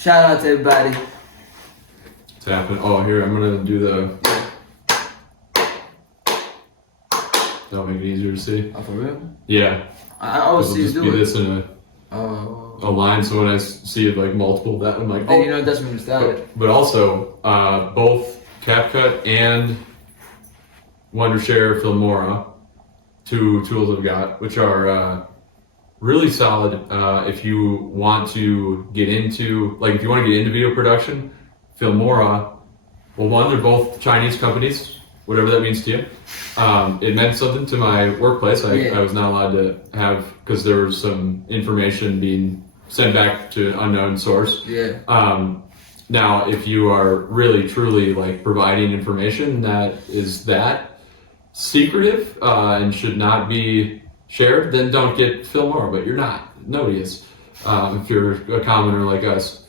Shout out to everybody. It's happening. Oh, here, I'm gonna do the. That'll make it easier to see. Oh, for real? Yeah. I always see you just do be it. this in a line, so when I see it like multiple, that I'm like, Then you know that's when you started. But also, both Capcut and Wondershare Filmora, two tools I've got, which are really solid if you want to get into, like if you want to get into video production. Filmora, well, one, they're both Chinese companies, whatever that means to you. It meant something to my workplace. I was not allowed to have, because there was some information being sent back to an unknown source. Yeah. Now, if you are really, truly like providing information that is that secretive and should not be shared, then don't get Filmora, but you're not. Nobody is, if you're a commoner like us.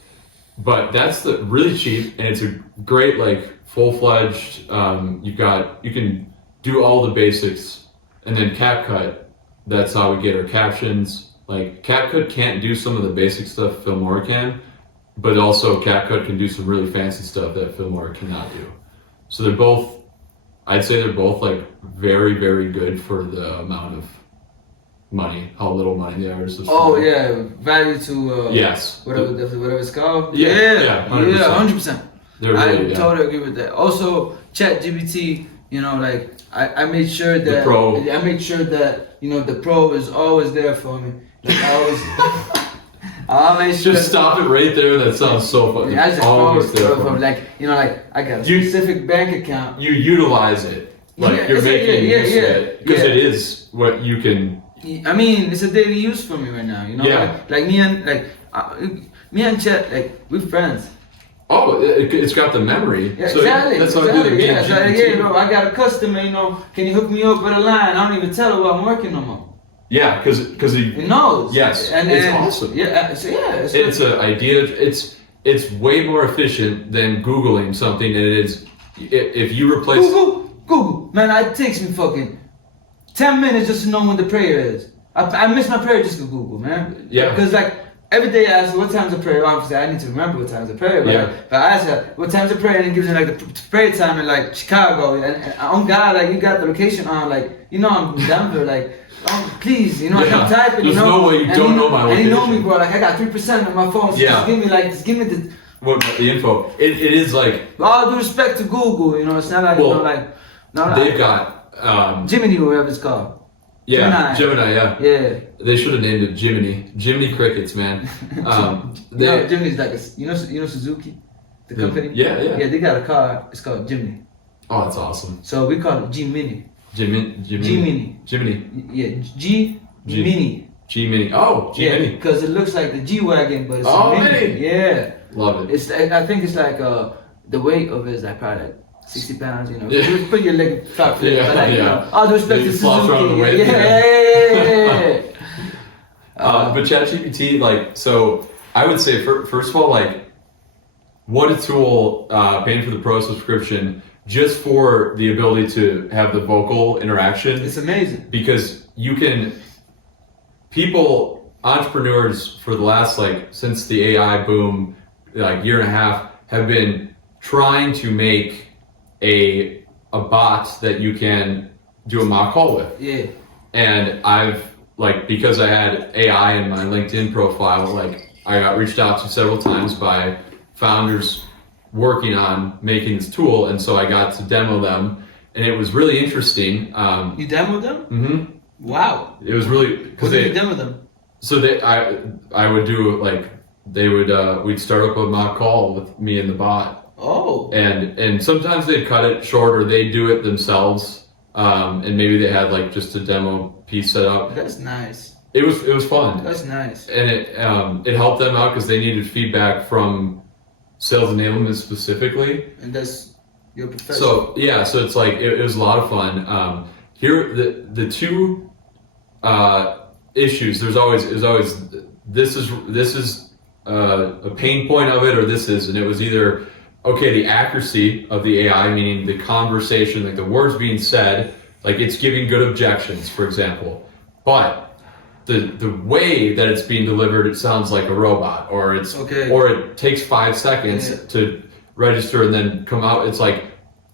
But that's the really cheap, and it's a great like full-fledged. You can do all the basics, and then CapCut. That's how we get our captions. Like CapCut can't do some of the basic stuff Filmora can, but also CapCut can do some really fancy stuff that Filmora cannot do. So they're both, I'd say they're both like very, very good for the amount of money, how little money the artist is. Oh yeah, value to yes, whatever it's called. Yeah, 100%. Really, I totally agree with that. Also, ChatGPT, you know, like I made sure that the Pro. I made sure that the Pro is always there for me. Like I make sure. Just stop it right there. That sounds so funny. Yeah, I just always there for me. Like like I got a specific bank account. You utilize it, like you're making use of it, because it is what you can. I mean, it's a daily use for me right now. Like me and Chet, like we're friends. Oh, it's got the memory. Yeah, so exactly. That's how I do the Yeah, bro, I got a customer. Can you hook me up with a line? I don't even tell her what I'm working on. Yeah, because he knows. Yes, and it's awesome. Yeah, it's an idea. It's way more efficient than Googling something, and it is. If you replace Google, man, it takes me fucking 10 minutes just to know when the prayer is. I miss my prayer just to Google, man. Yeah. Because like every day I ask her, what time's the prayer? Obviously, I need to remember what time's the prayer. But, but I ask her, what time's the prayer? And it gives me like the prayer time in like Chicago. And on God, like you got the location on, like, I'm in Denver, like, oh, please, I can type it, There's no way you don't know my location. And you know me, bro, like I got 3% on my phone. So just give me the... What, the info. It is like... With all due respect to Google, it's not like, they've got... Jiminy, or whatever it's called. Gemini, yeah. Yeah. They should have named it Jiminy. Jiminy Crickets, man. Jiminy's like Suzuki, the company? Yeah. Yeah, they got a car, it's called Jiminy. Oh, that's awesome. So we call it G-Mini. Jiminy. Yeah, G-Mini. G-Mini. Oh, G-Mini. Yeah, because it looks like the G-Wagon, but it's Mini. Yeah. Love it. I think it's like, the weight of it is like probably like 60 pounds, You put your leg top flip. All due respect to Suzuki. Yeah. But ChatGPT, like, so I would say, first of all, like, what a tool, paying for the Pro subscription, just for the ability to have the vocal interaction. It's amazing. Because you can, entrepreneurs for the last, like, since the AI boom, like, year and a half, have been trying to make a bot that you can do a mock call with. Yeah. And I've, like, because I had AI in my LinkedIn profile, like, I got reached out to several times by founders working on making this tool, and so I got to demo them, and it was really interesting. You demoed them? Mm-hmm. Wow. It was really... What did you demo them? So I would do, like, we'd start up a mock call with me and the bot. Oh. And sometimes they'd cut it short, or they'd do it themselves, and maybe they had like just a demo piece set up. That's nice. It was fun. That's nice. And it helped them out because they needed feedback from sales enablement specifically. And that's your profession. So yeah, so it's like it was a lot of fun. Here the two issues. There's always this is a pain point of it, or this is, and it was either. Okay, the accuracy of the AI, meaning the conversation, like the words being said, like it's giving good objections, for example. But the way that it's being delivered, it sounds like a robot, or it takes 5 seconds to register and then come out. It's like,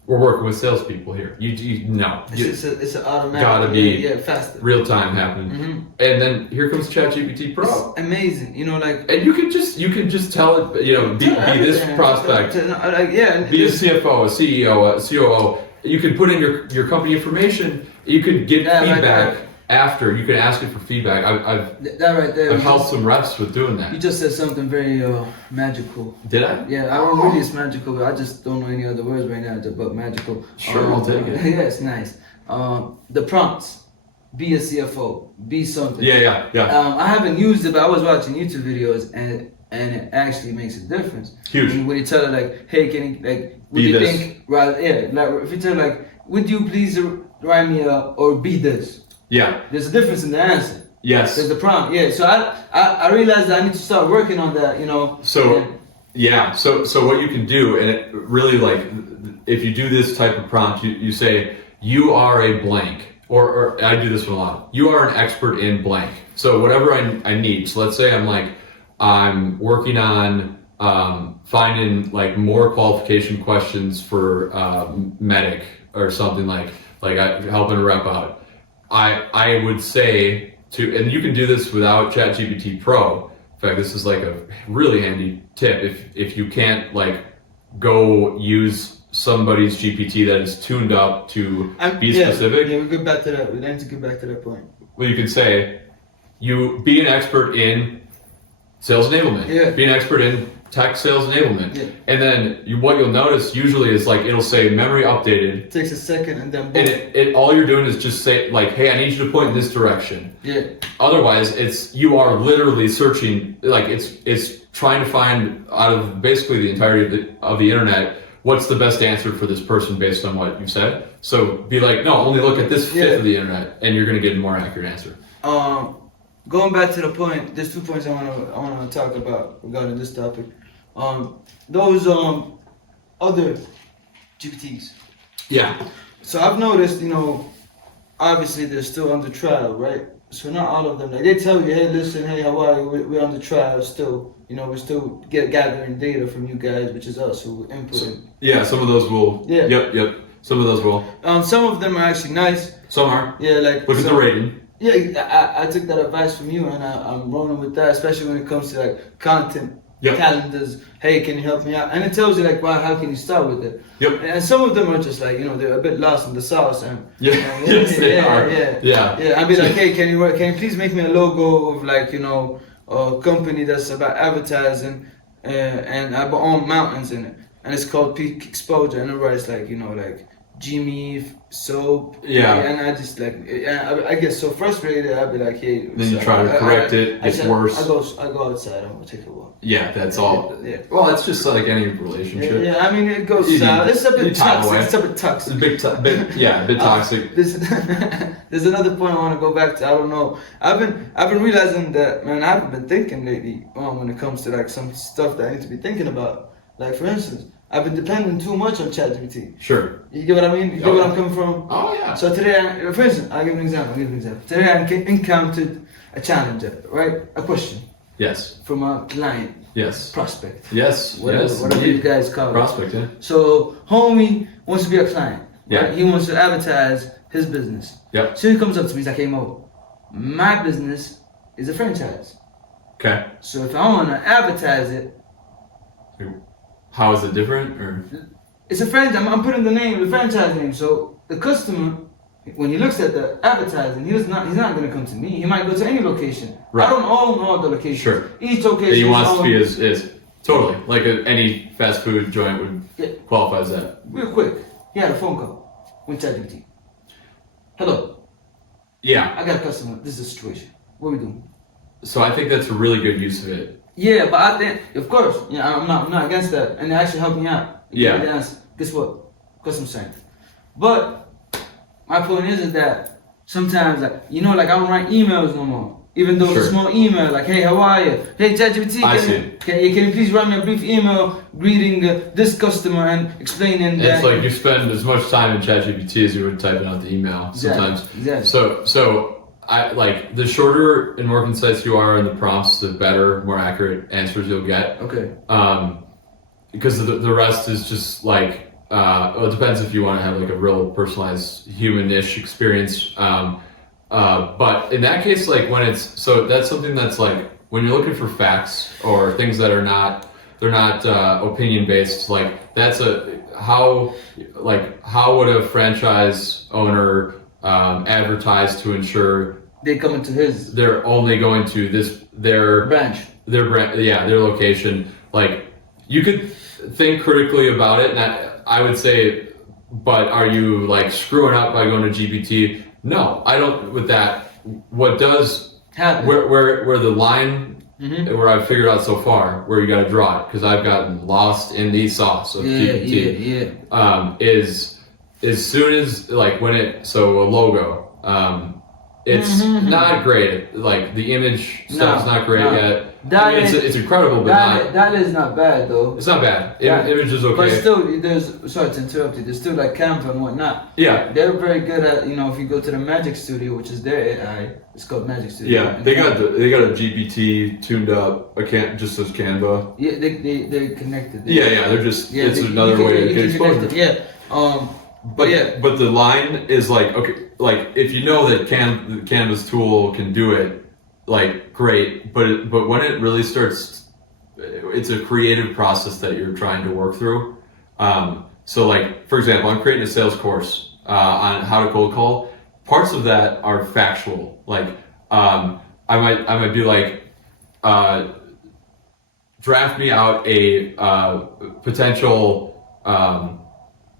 we're working with salespeople here. You know, it's an automatic. Gotta be faster, real time happening. And then here comes ChatGPT Pro. It's amazing, you know, like. And you can just tell it, you know, be this prospect, be a CFO, a CEO, a COO. You can put in your company information. You could get feedback after. You can ask it for feedback. I've helped some reps with doing that. You just said something very magical. Did I? Yeah, I don't really. It's magical, but I just don't know any other words right now about magical. Sure, I'll take it. Yeah, it's nice. The prompts. Be a CFO. Be something. Yeah. I haven't used it, but I was watching YouTube videos and it actually makes a difference. Huge. When you tell her like, hey, can you like, would you think rather like if you tell her like, would you please write me or be this? Yeah. There's a difference in the answer. Yes. There's the prompt. Yeah. So I realized that I need to start working on that. You know. So what you can do, and it really like, if you do this type of prompt, you say you are a blank, or I do this one a lot. You are an expert in blank. So whatever I need. So let's say I'm working on finding like more qualification questions for medic or something like helping a rep out. I would say and you can do this without ChatGPT Pro. In fact, this is like a really handy tip if you can't like go use somebody's GPT that is tuned up to be specific. Yeah, we'll get back to that. We need to get back to that point. Well, you can say you be an expert in sales enablement. Yeah. Be an expert in tech sales enablement. Yeah. And then what you'll notice usually is like it'll say memory updated. It takes a second and then boom. And all you're doing is just say like, hey, I need you to point in this direction. Yeah. Otherwise, you are literally searching, like it's trying to find out of basically the entirety of the internet what's the best answer for this person based on what you've said. So be like, no, only look at this fifth of the internet, and you're gonna get a more accurate answer. Going back to the point, there's 2 points I wanna talk about regarding this topic. Those other GPTs. Yeah. So I've noticed, you know, obviously they're still under trial, right? So not all of them. Like they tell you, hey, listen, hey, how are you? We're under trial still. You know, we're still gathering data from you guys, which is us who input it. Yeah, some of those will. Yeah. Yep. Some of those will. Some of them are actually nice. Some are. Yeah, like. Look at the rating. Yeah, I took that advice from you, and I'm rolling with that, especially when it comes to like content, calendars. Hey, can you help me out? And it tells you like, wow, how can you start with it? Yep. And some of them are just like, you know, they're a bit lost in the sauce. And yes, they are. Yeah. I'd be like, hey, can you please make me a logo of like, you know, a company that's about advertising, and I own mountains in it, and it's called Peak Exposure, and everybody's like, you know, like Jimmy soap. Yeah. And I just like, I get so frustrated. I'd be like, hey. Then you try to correct it. It's worse. I go outside. I'm gonna take a walk. Yeah, that's all. Yeah. Well, it's just like any relationship. Yeah, I mean, it goes south. It's a bit toxic. It's a bit toxic. A bit toxic. There's another point I want to go back to. I don't know. I've been realizing that, man. I haven't been thinking lately when it comes to like some stuff that I need to be thinking about. Like for instance, I've been depending too much on ChatGPT. Sure. You get what I mean? You get where I'm coming from? Oh yeah. So today, for instance, I'll give an example. Today I encountered a challenge, right? A question. Yes. From a client. Yes. Prospect. Yes. Whatever you guys call it. Prospect, yeah. So homie wants to be a client. Yeah. Right? He wants to advertise his business. Yep. So he comes up to me, he's like, hey Mo, my business is a franchise. Okay. So if I want to advertise it, how is it different, or? It's a franchise. I'm putting the franchise name. So the customer, when he looks at the advertising, he's not going to come to me. He might go to any location. Right. I don't own all the locations. Sure. Each location. He wants to be is totally like any fast food joint would qualify as that. Real quick, he had a phone call with ChatGPT. Hello. Yeah. I got a customer. This is the situation. What are we doing? So I think that's a really good use of it. Yeah, but I think, of course, I'm not against that, and it actually helped me out. Yeah. Guess what? Customer service. But my point is that sometimes, like, you know, like I don't write emails no more. Even though it's a small email, like, hey, how are you? Hey, ChatGPT, can you please write me a brief email greeting this customer and explaining that? It's like you spend as much time in ChatGPT as you would typing out the email sometimes. Exactly. So I like the shorter and more concise you are in the prompts, the better, more accurate answers you'll get. Okay. Because the rest is just like, well, it depends if you want to have like a real personalized human-ish experience. But in that case, like when it's, so that's something that's like, when you're looking for facts or things that are not, they're not opinion based, like that's how would a franchise owner advertise to ensure they come into his, they're only going to their branch, their location. Like you could think critically about it, and I would say, but are you like screwing up by going to GPT? No, I don't. With that, what does happen, where the line where I've figured out so far where you got to draw it, because I've gotten lost in the sauce of GPT. Is as soon as like when a logo, it's not great. Like the image stuff's not great yet. It's incredible, but that is not bad though. It's not bad. Image is okay. But still, sorry to interrupt you. There's still like Canva and whatnot. Yeah. They're very good at, if you go to the Magic Studio, which is their AI, it's called Magic Studio. Yeah, they got a GPT tuned up. Just as Canva. Yeah, they're connected. They're just it's another way to get exposure. Yeah. But the line is like, okay, like if you know that Canva's tool can do it, like great, but when it really starts, it's a creative process that you're trying to work through. So like, for example, I'm creating a sales course on how to cold call. Parts of that are factual. Like I might be like, draft me out a potential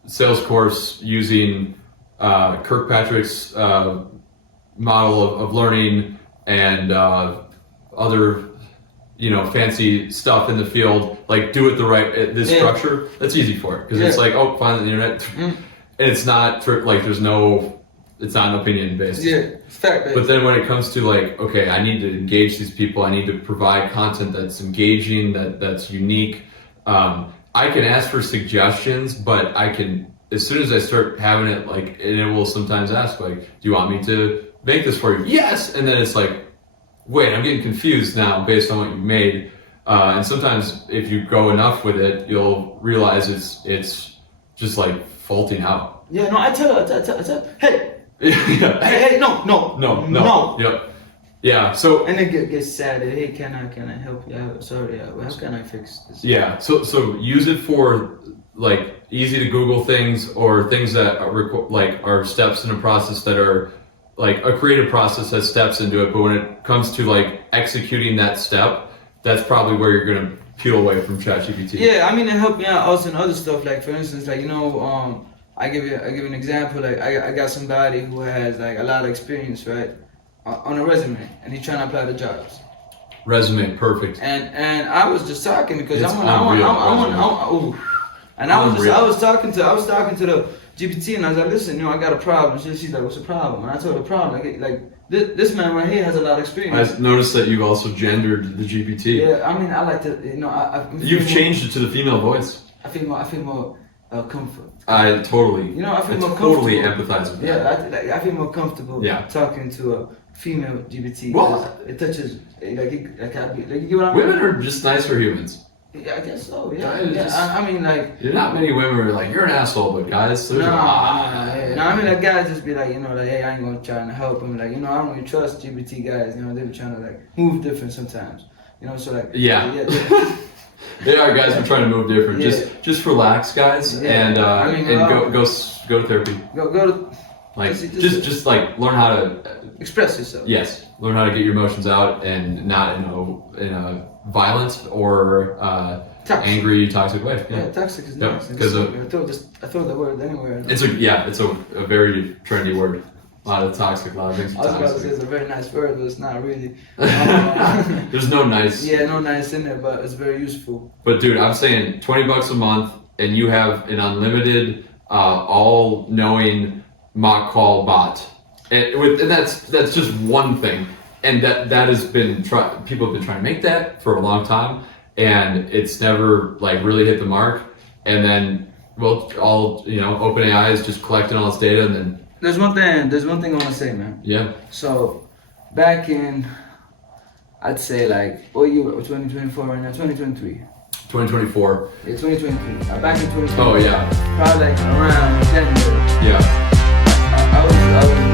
sales course using Kirkpatrick's model of learning and other fancy stuff in the field. Like do it the right this structure. That's easy for it, because it's like, oh, find it on the internet, and it's not like it's not an opinion based. Yeah, it's fact based. But then when it comes to like, okay, I need to engage these people, I need to provide content that's engaging, that's unique. I can ask for suggestions, but I can, as soon as I start having it, like, and it will sometimes ask, like, do you want me to make this for you? Yes! And then it's like, wait, I'm getting confused now based on what you've made. And sometimes if you go enough with it, you'll realize it's just like faulting out. Yeah, no, I tell, hey! Hey, no. Yep. Yeah, so... And then get sad, hey, can I help you out? Sorry, how can I fix this? Yeah, so use it for like easy to Google things, or things that are steps in a process that are like a creative process has steps into it. But when it comes to like executing that step, that's probably where you're gonna peel away from ChatGPT. Yeah, I mean, it helped me out also in other stuff. Like for instance, like I give you an example. Like I got somebody who has like a lot of experience, right, on a resume, and he's trying to apply to jobs. Resume, perfect. And I was just talking because I was talking to the GPT, and I was like, listen, I got a problem. She's like, what's the problem? And I told her the problem, like this man right here has a lot of experience. I noticed that you've also gendered the GPT. Yeah, I mean, I like to, You've changed it to the female voice. I feel more comfort. I totally. I feel more totally comfortable. empathize with that. Yeah, I feel more comfortable talking to a female GPT. Well, it touches you get what I mean? Women are just nicer humans. Yeah, I guess so. Yeah. I mean, like, not many women are like, you're an asshole, but guys, no, I mean, like, guys just be like, like, hey, I ain't gonna try to help him. Like, I don't really trust GPT guys. They be trying to like move different sometimes. So like. Yeah. They are guys who are trying to move different. Just relax, guys, and go to therapy. Go to. Like just like learn how to express yourself. Yes, learn how to get your emotions out, and not in a violent or angry, toxic way. Yeah, toxic is nice. Because I throw the word anywhere. It's a very trendy word. A lot of toxic, a lot of things. I was about to say it's a very nice word, but it's not really. There's no nice. Yeah, no nice in there, but it's very useful. But dude, I'm saying $20 a month, and you have an unlimited, all-knowing mock call bot, and that's just one thing, and that has been people have been trying to make that for a long time, and it's never like really hit the mark. And then all OpenAI is just collecting all this data, and then there's one thing I want to say, man. Yeah. So back in, I'd say like, what year? 2024 right now? 2023. 2024. Yeah, 2023. Back in 2023. Oh yeah. Probably like around January. Yeah. I was